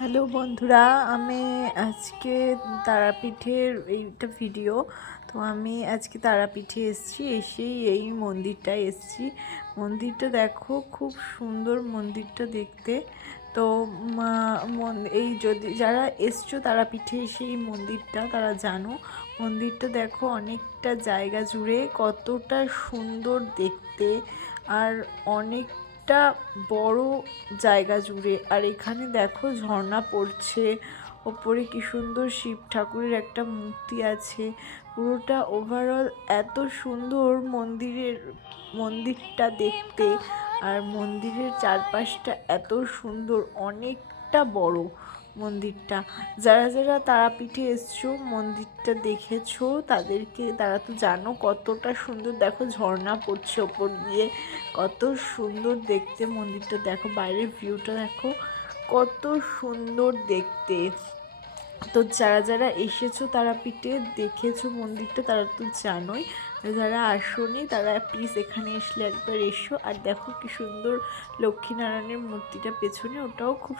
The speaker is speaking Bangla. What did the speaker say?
হ্যালো বন্ধুরা, আমি আজকে তারাপীঠের এইটা ভিডিও। তো আমি আজকে তারাপীঠে এসেছি, এসেই এই মন্দিরটায় এসেছি। মন্দিরটা দেখো, খুব সুন্দর মন্দিরটা দেখতে। তো এই যদি যারা এসছো তারাপীঠে এসে এই মন্দিরটা তারা জানো, মন্দিরটা দেখো অনেকটা জায়গা জুড়ে কতটা সুন্দর দেখতে, আর অনেক একটা বড় জায়গা জুড়ে। আর এখানে দেখো ঝর্ণা পড়ছে, ওপরে কি সুন্দর শিব ঠাকুরের একটা মূর্তি আছে। পুরোটা ওভারঅল এত সুন্দর মন্দিরটা দেখতে, আর মন্দিরের চারপাশটা এত সুন্দর, অনেকটা বড় মন্দিরটা। যারা যারা তারাপীঠে এসছো, মন্দিরটা দেখেছো, তারা তো জানো কতটা সুন্দর। দেখো ঝর্ণা পড়ছে ওপর দিয়ে, কত সুন্দর দেখতে মন্দিরটা। দেখো বাইরের ভিউটা দেখো, কত সুন্দর দেখতে। তো যারা যারা এসেছো তারাপীঠে, দেখেছো মন্দিরটা, তারা তো জানোই। যারা আসোনি তারা প্লিজ এখানে আসলে একবার এসো। আর দেখো কি সুন্দর লক্ষ্মীনারায়ণের মূর্তিটা পেছনে, ওটাও খুব